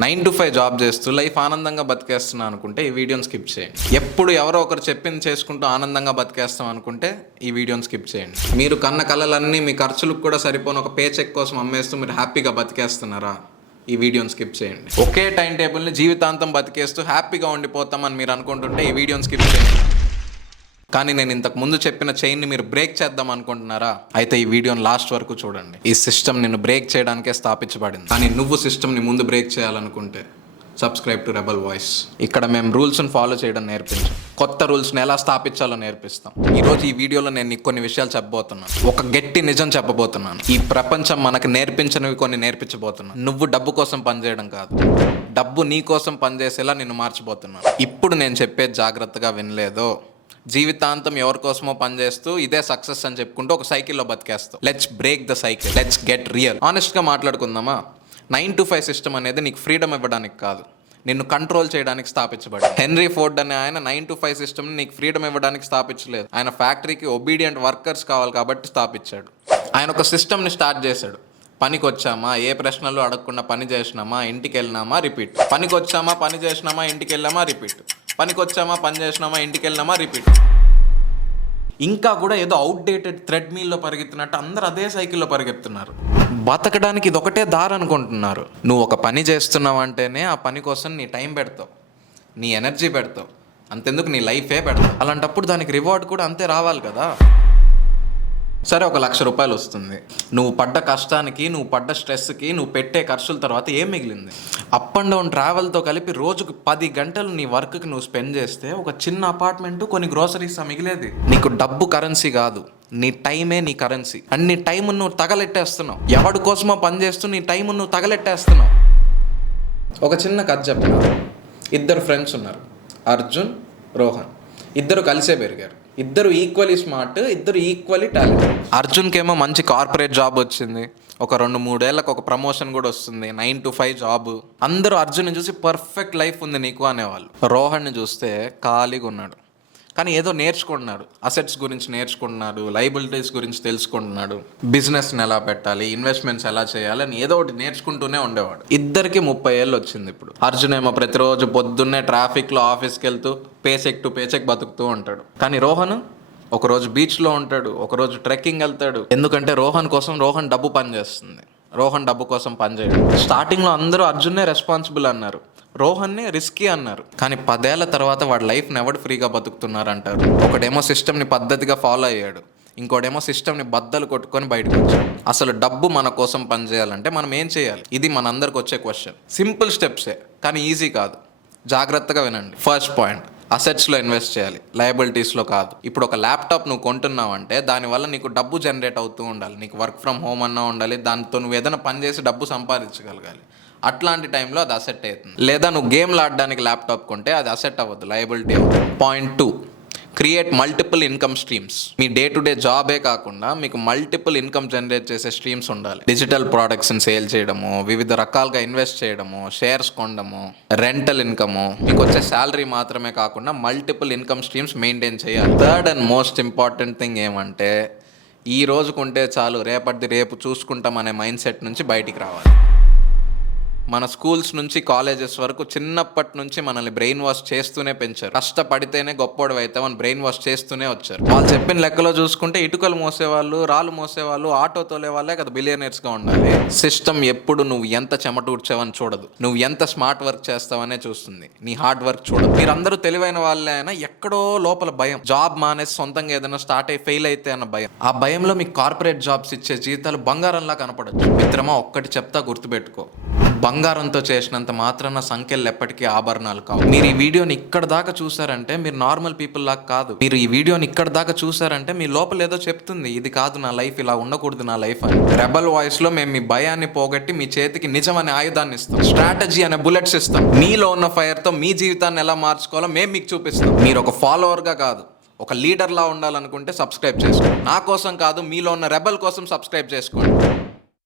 9 to 5 job చేస్తూ life ఆనందంగా బతికేస్తున్నా అనుకుంటే ఈ వీడియోని స్కిప్ చేయండి. ఎప్పుడు ఎవరో ఒకరు చెప్పింది చేసుకుంటూ ఆనందంగా బతికేస్తాం అనుకుంటే ఈ వీడియోని స్కిప్ చేయండి. మీరు కన్న కలలన్నీ మీ ఖర్చులకు కూడా సరిపోని ఒక పే చెక్ కోసం అమ్మేస్తూ మీరు హ్యాపీగా బతికేస్తున్నారా? ఈ వీడియోని స్కిప్ చేయండి. ఒకే టైం టేబుల్ని జీవితాంతం బతికేస్తూ హ్యాపీగా ఉండిపోతామని మీరు అనుకుంటుంటే ఈ వీడియోని స్కిప్ చేయండి. కానీ నేను ఇంతకు ముందు చెప్పిన చైన్ని మీరు బ్రేక్ చేద్దాం అనుకుంటున్నారా? అయితే ఈ వీడియోని లాస్ట్ వరకు చూడండి. ఈ సిస్టమ్ నిన్ను బ్రేక్ చేయడానికే స్థాపించబడింది. కానీ నువ్వు సిస్టమ్ని ముందు బ్రేక్ చేయాలనుకుంటే సబ్స్క్రైబ్ టు రెబల్ వాయిస్. ఇక్కడ మేము రూల్స్ని ఫాలో చేయడం నేర్పించాం, కొత్త రూల్స్ని ఎలా స్థాపించాలో నేర్పిస్తాం. ఈరోజు ఈ వీడియోలో నేను నీకు కొన్ని విషయాలు చెప్పబోతున్నాను. ఒక గట్టి నిజం చెప్పబోతున్నాను. ఈ ప్రపంచం మనకు నేర్పించినవి కొన్ని నేర్పించబోతున్నాను. నువ్వు డబ్బు కోసం పనిచేయడం కాదు, డబ్బు నీ కోసం పనిచేసేలా నిన్ను మార్చబోతున్నాను. ఇప్పుడు నేను చెప్పేది జాగ్రత్తగా వినలేదో జీవితాంతం ఎవరి కోసమో పనిచేస్తూ ఇదే సక్సెస్ అని చెప్పుకుంటూ ఒక సైకిల్లో బతికేస్తావు. Let's break the cycle, let's get real. ఆనెస్ట్గా మాట్లాడుకుందామా? 9 to 5 సిస్టమ్ అనేది నీకు ఫ్రీడమ్ ఇవ్వడానికి కాదు, నిన్ను కంట్రోల్ చేయడానికి స్థాపించబడింది. హెన్రీ ఫోర్డ్ అనే ఆయన 9 to 5 సిస్టమ్ని నీకు ఫ్రీడమ్ ఇవ్వడానికి స్థాపించలేదు. ఆయన ఫ్యాక్టరీకి ఒబీడియంట్ వర్కర్స్ కావాలి కాబట్టి స్థాపించాడు. ఆయన ఒక సిస్టమ్ని స్టార్ట్ చేశాడు. పనికి వచ్చామా, ఏ ప్రశ్నలు అడగకుండా పని చేసినామా, ఇంటికి వెళ్ళినామా, రిపీట్. పనికి వచ్చామా, పని చేసినామా, ఇంటికి వెళ్ళామా, రిపీట్. పనికి వచ్చామా, పని చేసినామా, ఇంటికి వెళ్ళినామా, రిపీట్. ఇంకా కూడా ఏదో అవుట్డేటెడ్ థ్రెడ్ మీల్లో పరిగెత్తినట్టు అందరూ అదే సైకిల్లో పరిగెత్తున్నారు. బతకడానికి ఇది ఒకటే దారి అనుకుంటున్నారు. నువ్వు ఒక పని చేస్తున్నావు అంటేనే ఆ పని కోసం నీ టైం పెడతావు, నీ ఎనర్జీ పెడతావు, అంతెందుకు నీ లైఫే పెడతావు. అలాంటప్పుడు దానికి రివార్డ్ కూడా అంతే రావాలి కదా. సరే, 1,00,000 రూపాయలు వస్తుంది. నువ్వు పడ్డ కష్టానికి, నువ్వు పడ్డ స్ట్రెస్కి, నువ్వు పెట్టే ఖర్చుల తర్వాత ఏం మిగిలింది? అప్ అండ్ డౌన్ ట్రావెల్తో కలిపి రోజుకు 10 గంటలు నీ వర్క్కి నువ్వు స్పెండ్ చేస్తే ఒక చిన్న అపార్ట్మెంటు, కొన్ని గ్రోసరీస్ మిగిలేది. నీకు డబ్బు కరెన్సీ కాదు, నీ టైమే నీ కరెన్సీ. అన్ని టైం నువ్వు తగలెట్టేస్తున్నావు. ఎవడి కోసమో పని చేస్తూ నీ టైం నువ్వు తగలెట్టేస్తున్నావు. ఒక చిన్న కథ చెప్పిన. 2 ఫ్రెండ్స్ ఉన్నారు, అర్జున్, రోహన్. ఇద్దరు కలిసే పెరిగారు. ఇద్దరు ఈక్వలీ స్మార్ట్, ఇద్దరు ఈక్వలీ టాలెంట్. అర్జున్కి ఏమో మంచి కార్పొరేట్ జాబ్ వచ్చింది, ఒక 2-3 ఏళ్ళకు ఒక ప్రమోషన్ కూడా వస్తుంది, 9 to 5 జాబ్. అందరూ అర్జున్ని చూసి పర్ఫెక్ట్ లైఫ్ ఉంది నీకు అనేవాళ్ళు. రోహన్ని చూస్తే ఖాళీగా ఉన్నాడు, కానీ ఏదో నేర్చుకుంటున్నాడు. అసెట్స్ గురించి నేర్చుకుంటున్నాడు, లైబిలిటీస్ గురించి తెలుసుకుంటున్నాడు, బిజినెస్ని ఎలా పెట్టాలి, ఇన్వెస్ట్మెంట్స్ ఎలా చేయాలి అని ఏదో ఒకటి నేర్చుకుంటూనే ఉండేవాడు. ఇద్దరికి 30 ఏళ్ళు వచ్చింది ఇప్పుడు. అర్జున్ ఏమో ప్రతిరోజు పొద్దున్నే ట్రాఫిక్లో ఆఫీస్కి వెళ్తూ పేచెక్ టు పేచెక్ బతుకుతూ ఉంటాడు. కానీ రోహన్ ఒకరోజు బీచ్లో ఉంటాడు, ఒకరోజు ట్రెక్కింగ్ వెళ్తాడు. ఎందుకంటే రోహన్ కోసం రోహన్ డబ్బు పనిచేస్తుంది, రోహన్ డబ్బు కోసం పనిచేయడు. స్టార్టింగ్లో అందరూ అర్జున్నే రెస్పాన్సిబుల్ అన్నారు, రోహన్ని రిస్కీ అన్నారు. కానీ 10 ఏళ్ల తర్వాత వాడి లైఫ్ని ఎవడు ఫ్రీగా బతుకుతున్నారు అంటారు? ఒకడేమో సిస్టమ్ని పద్ధతిగా ఫాలో అయ్యాడు, ఇంకోడేమో సిస్టమ్ని బద్దలు కొట్టుకొని బయటకు వచ్చాడు. అసలు డబ్బు మన కోసం పనిచేయాలంటే మనం ఏం చేయాలి? ఇది మనందరికి వచ్చే క్వశ్చన్. సింపుల్ స్టెప్సే, కానీ ఈజీ కాదు. జాగ్రత్తగా వినండి. ఫస్ట్ పాయింట్, అసెట్స్లో ఇన్వెస్ట్ చేయాలి, లయబిలిటీస్లో కాదు. ఇప్పుడు ఒక ల్యాప్టాప్ నువ్వు కొంటున్నావు అంటే దానివల్ల నీకు డబ్బు జనరేట్ అవుతూ ఉండాలి. నీకు వర్క్ ఫ్రమ్ హోమ్ అన్నా ఉండాలి, దాంతో నువ్వు ఏదైనా పని చేసి డబ్బు సంపాదించగలగాలి. అట్లాంటి టైంలో అది అసెట్ అవుతుంది. లేదా నువ్వు గేమ్లు ఆడడానికి ల్యాప్టాప్ కొంటే అది అసెట్ అవ్వద్దు, లయబిలిటీ అవుతుంది. Point 2, create multiple income streams. Me day to day జాబే కాకుండా మీకు మల్టిపుల్ ఇన్కమ్ జనరేట్ చేసే స్ట్రీమ్స్ ఉండాలి. డిజిటల్ ప్రోడక్ట్స్ని సేల్ చేయడము, వివిధ రకాలుగా ఇన్వెస్ట్ చేయడము, షేర్స్ కొనడము, రెంటల్ ఇన్కము. మీకు వచ్చే శాలరీ మాత్రమే కాకుండా మల్టిపుల్ ఇన్కమ్ స్ట్రీమ్స్ మెయింటైన్ చేయాలి. Third and most important thing ఏమంటే, ఈ రోజు కొంటే చాలు రేపటిది రేపు చూసుకుంటాం అనే మైండ్ సెట్ నుంచి బయటికి రావాలి. మన స్కూల్స్ నుంచి కాలేజెస్ వరకు చిన్నప్పటి నుంచి మనల్ని బ్రెయిన్ వాష్ చేస్తూనే పెంచారు. కష్టపడితేనే గొప్పోడు అయితే మన బ్రెయిన్ వాష్ చేస్తూనే వచ్చారు. వాళ్ళు చెప్పిన లెక్కలో చూసుకుంటే ఇటుకలు మోసేవాళ్ళు, రాళ్ళు మోసేవాళ్ళు, ఆటో తోలే వాళ్ళే కదా బిలియనర్స్గా ఉండాలి. సిస్టమ్ ఎప్పుడు నువ్వు ఎంత చెమటూడ్చావని చూడదు, నువ్వు ఎంత స్మార్ట్ వర్క్ చేస్తావనే చూస్తుంది, నీ హార్డ్ వర్క్ చూడదు. మీరందరూ తెలివైన వాళ్ళే అయినా ఎక్కడో లోపల భయం. జాబ్ మానేసి సొంతంగా ఏదైనా స్టార్ట్ అయ్యి ఫెయిల్ అయితే అన్న భయం. ఆ భయంలో మీకు కార్పొరేట్ జాబ్స్ ఇచ్చే జీతాలు బంగారంలా కనపడచ్చు. మిత్రమా, ఒక్కటి చెప్తా గుర్తుపెట్టుకో, బంగారంతో చేసినంత మాత్రాన సంఖ్యలు ఎప్పటికీ ఆభరణాలు కావు. మీరు ఈ వీడియోని ఇక్కడ దాకా చూసారంటే మీరు నార్మల్ పీపుల్ లాగా కాదు. మీరు ఈ వీడియోని ఇక్కడ దాకా చూసారంటే మీ లోపల ఏదో చెప్తుంది, ఇది కాదు నా లైఫ్, ఇలా ఉండకూడదు నా లైఫ్ అని. రెబల్ వాయిస్ లో మేము మీ భయాన్ని పోగొట్టి మీ చేతికి నిజం అనే ఆయుధాన్ని ఇస్తాం, స్ట్రాటజీ అనే బుల్లెట్స్ ఇస్తాం. మీలో ఉన్న ఫైర్ తో మీ జీవితాన్ని ఎలా మార్చుకోవాలో మేము మీకు చూపిస్తాం. మీరు ఒక ఫాలోవర్గా కాదు, ఒక లీడర్లా ఉండాలనుకుంటే సబ్స్క్రైబ్ చేసుకోండి. నా కోసం కాదు, మీలో ఉన్న రెబల్ కోసం సబ్స్క్రైబ్ చేసుకోండి.